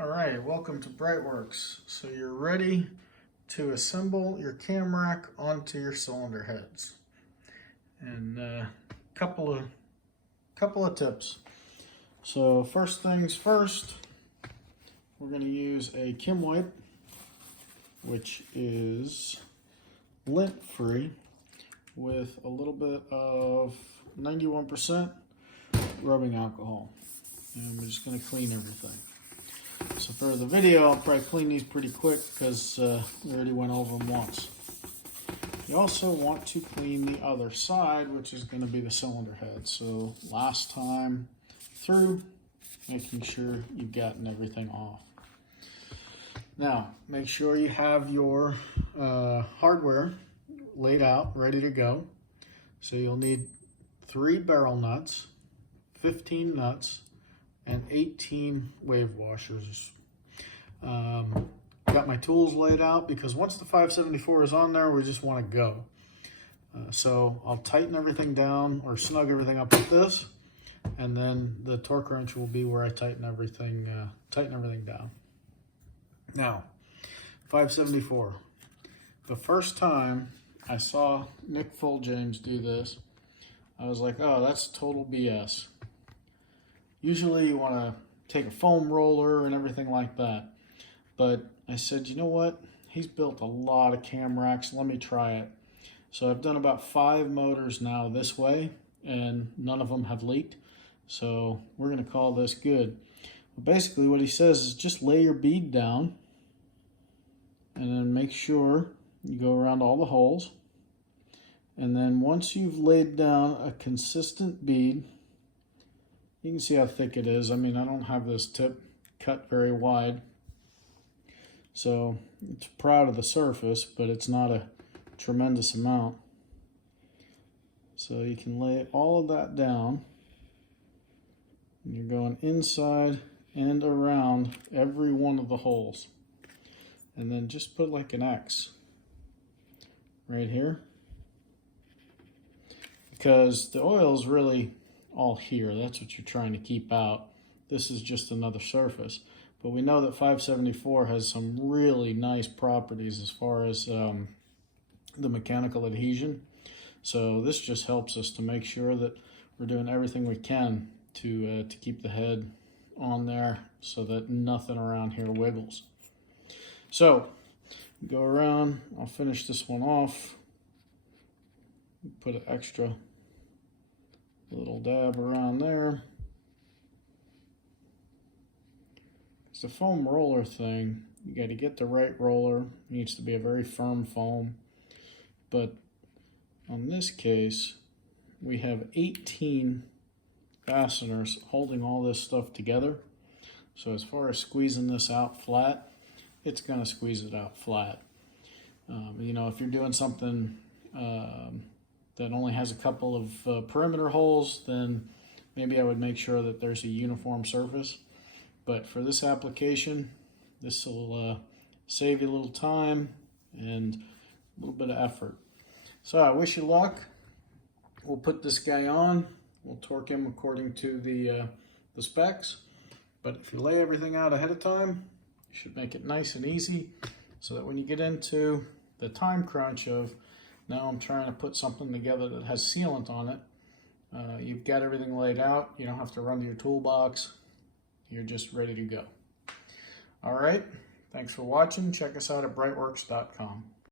All right, welcome to BreitWerks. So you're ready to assemble your Camrack onto your cylinder heads. And couple of tips. So first things first, we're going to use a Kim wipe, which is lint-free with a little bit of 91% rubbing alcohol. And we're just going to clean everything. So for the video, I'll probably clean these pretty quick because we already went over them once. You also want to clean the other side, which is going to be the cylinder head. So last time through, making sure you've gotten everything off. Now, make sure you have your hardware laid out, ready to go. So you'll need 3 barrel nuts, 15 nuts, and 18 wave washers. Got my tools laid out because once the 574 is on there, we just want to go. So I'll tighten everything down or snug everything up with this, and then the torque wrench will be where I tighten everything down. Now, 574. The first time I saw Nick Fulljames do this, I was like, oh, that's total BS. Usually you want to take a foam roller and everything like that. But I said, you know what? He's built a lot of Camracks. Let me try it. So I've done about 5 motors now this way, and none of them have leaked. So we're going to call this good. But basically what he says is just lay your bead down and then make sure you go around all the holes. And then once you've laid down a consistent bead, you can see how thick it is. I mean, I don't have this tip cut very wide, so it's proud of the surface, but it's not a tremendous amount. So you can lay all of that down, and you're going inside and around every one of the holes. And then just put like an X right here, because the oil is really all here. That's what you're trying to keep out. This is just another surface. But we know that 574 has some really nice properties as far as the mechanical adhesion. So this just helps us to make sure that we're doing everything we can to keep the head on there so that nothing around here wiggles. So go around. I'll finish this one off. Put an extra little dab around there. It's the foam roller thing. You got to get the right roller. It needs to be a very firm foam. But on this case, we have 18 fasteners holding all this stuff together. So as far as squeezing this out flat, it's going to squeeze it out flat. You know, if you're doing something that only has a couple of perimeter holes, then maybe I would make sure that there's a uniform surface. But for this application, this will save you a little time and a little bit of effort. So I wish you luck. We'll put this guy on. We'll torque him according to the specs. But if you lay everything out ahead of time, you should make it nice and easy so that when you get into the time crunch of, now I'm trying to put something together that has sealant on it, you've got everything laid out. You don't have to run to your toolbox. You're just ready to go. All right, thanks for watching. Check us out at BreitWerks.com.